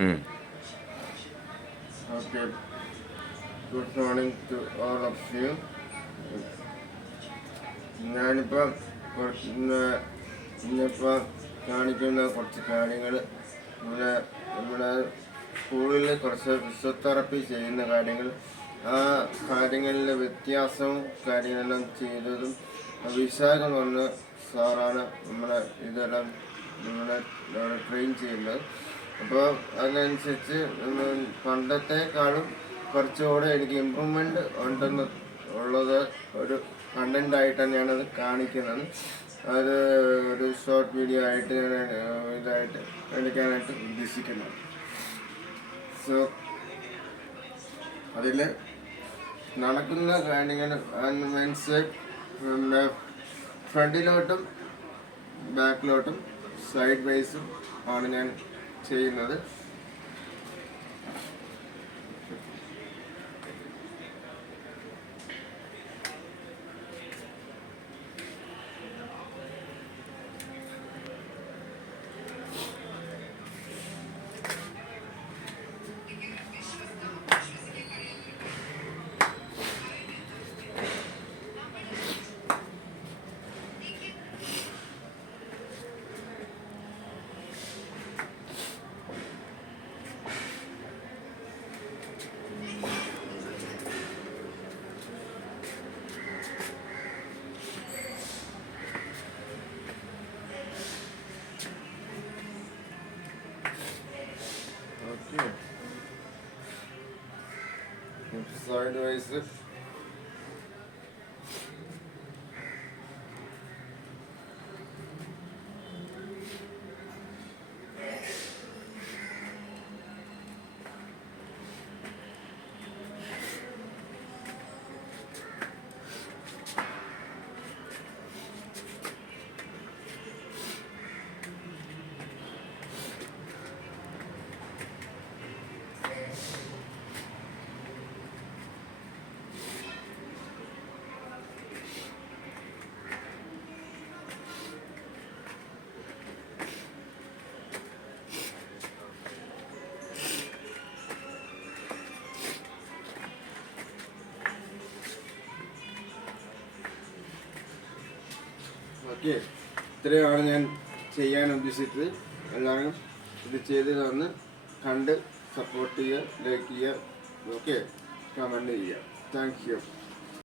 Okay. Good morning to all of you. ഞാനിപ്പോൾ ഇന്നിപ്പോൾ കാണിക്കുന്ന കുറച്ച് കാര്യങ്ങൾ നമ്മുടെ സ്കൂളിൽ കുറച്ച് ഫിസിയോതെറാപ്പി ചെയ്യുന്ന കാര്യങ്ങൾ, ആ കാര്യങ്ങളിലെ വ്യത്യാസവും കാര്യങ്ങളെല്ലാം ചെയ്തതും വിശാഖ വന്ന സാറാണ് ഇതെല്ലാം നമ്മളെ ട്രെയിൻ ചെയ്യുന്നത്. അപ്പോൾ അതിനനുസരിച്ച് പണ്ടത്തെക്കാളും കുറച്ചുകൂടെ എനിക്ക് ഇമ്പ്രൂവ്മെൻറ്റ് ഉള്ളത് ഒരു കണ്ടൻ്റായിട്ട് തന്നെയാണ് അത് കാണിക്കുന്നത്. അത് ഒരു ഷോർട്ട് വീഡിയോ ആയിട്ട് ഞാൻ ഇതായിട്ട് എടുക്കാനായിട്ട് ഉദ്ദേശിക്കുന്നത്. സോ അതിൽ നടക്കുന്ന കാര്യങ്ങൾ മീൻസ് ഫ്രണ്ടിലോട്ടും ബാക്കിലോട്ടും സൈഡ് വൈസും ആണ് ഞാൻ ചെയ്യുന്നത്. Sideways. ഓക്കെ, ഇത്രയാണ് ഞാൻ ചെയ്യാൻ ഉദ്ദേശിച്ചത്. എല്ലാവരും ഇത് ചെയ്ത് തന്ന് കണ്ട് സപ്പോർട്ട് ചെയ്യുക, ലൈക്ക് ചെയ്യുക, ഓക്കെ, കമൻറ്റ് ചെയ്യുക. Thank you.